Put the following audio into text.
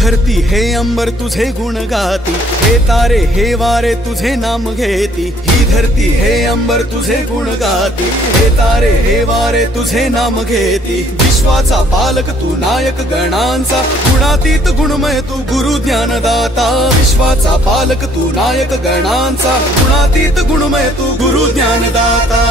धरती हे अंबर तुझे गुण गाती, हे तारे हे वारे तुझे नाम घेती। ही धरती हे अंबर तुझे गुण गाती, हे तारे हे वारे तुझे नाम घेती। विश्वाचा पालक तू नायक गणांचा, गुणातीत गुणमय तू गुरु ज्ञानदाता। विश्वाचा पालक तू नायक गणांचा, गुणातीत गुणमय तू गुरु ज्ञानदाता।